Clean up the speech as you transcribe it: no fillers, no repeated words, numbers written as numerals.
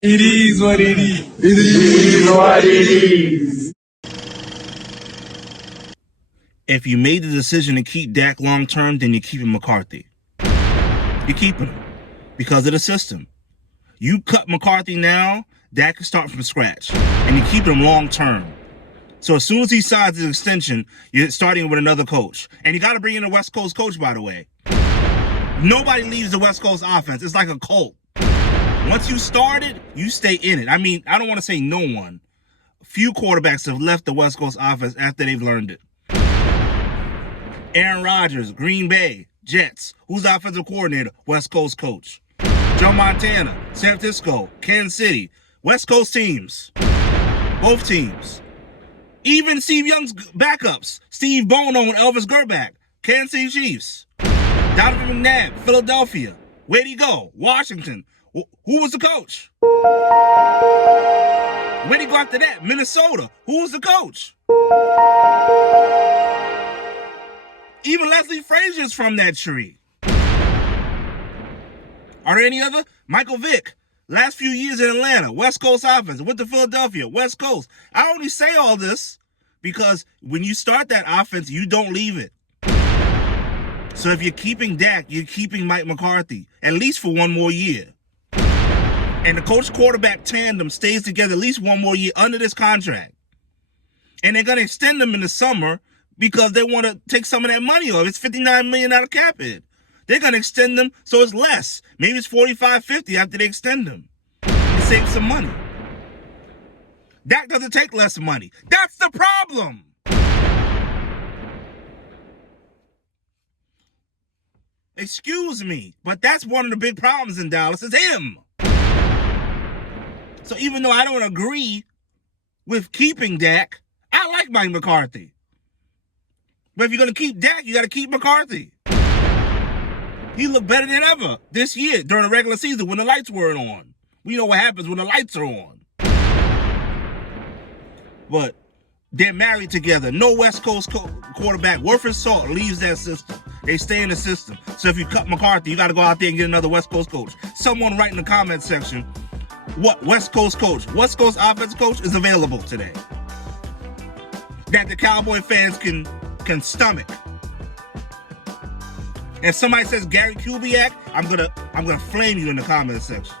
It is what it is. It is what it is. If you made the decision to keep Dak long term, then you're keeping McCarthy. You're keeping him because of the system. You cut McCarthy now, Dak can start from scratch, and you keep him long term. So as soon as he signs his extension, you're starting with another coach, and you got to bring in a West Coast coach. By the way, nobody leaves the West Coast offense. It's like a cult. Once you started, you stay in it. I mean, I don't want to say no one. Few quarterbacks have left the West Coast offense after they've learned it. Aaron Rodgers, Green Bay, Jets. Who's the offensive coordinator? West Coast coach. Joe Montana, San Francisco, Kansas City. West Coast teams. Both teams. Even Steve Young's backups. Steve Bono and Elvis Gerback. Kansas City Chiefs. Donovan McNabb, Philadelphia. Where'd he go? Washington. Who was the coach? Where'd he go after that? Minnesota. Who was the coach? Even Leslie Frazier's from that tree. Are there any other? Michael Vick. Last few years in Atlanta. West Coast offense. Went to Philadelphia. West Coast. I only say all this because when you start that offense, you don't leave it. So if you're keeping Dak, you're keeping Mike McCarthy. At least for one more year. And the coach-quarterback tandem stays together at least one more year under this contract. And they're going to extend them in the summer because they want to take some of that money off. It's $59 million out of cap hit. They're going to extend them so it's less. Maybe it's $45, $50 after they extend them. To save some money. Dak doesn't take less money. That's the problem. Excuse me, but that's one of the big problems in Dallas is him. So even though I don't agree with keeping Dak, I like Mike McCarthy. But if you're going to keep Dak, you got to keep McCarthy. He looked better than ever this year during the regular season when the lights weren't on. We know what happens when the lights are on. But they're married together. No West Coast quarterback worth his salt leaves that system. They stay in the system. So if you cut McCarthy, you got to go out there and get another West Coast coach. Someone write in the comment section what West Coast coach, West Coast offensive coach is available today that the Cowboy fans can stomach. If somebody says Gary Kubiak, I'm gonna flame you in the comment section.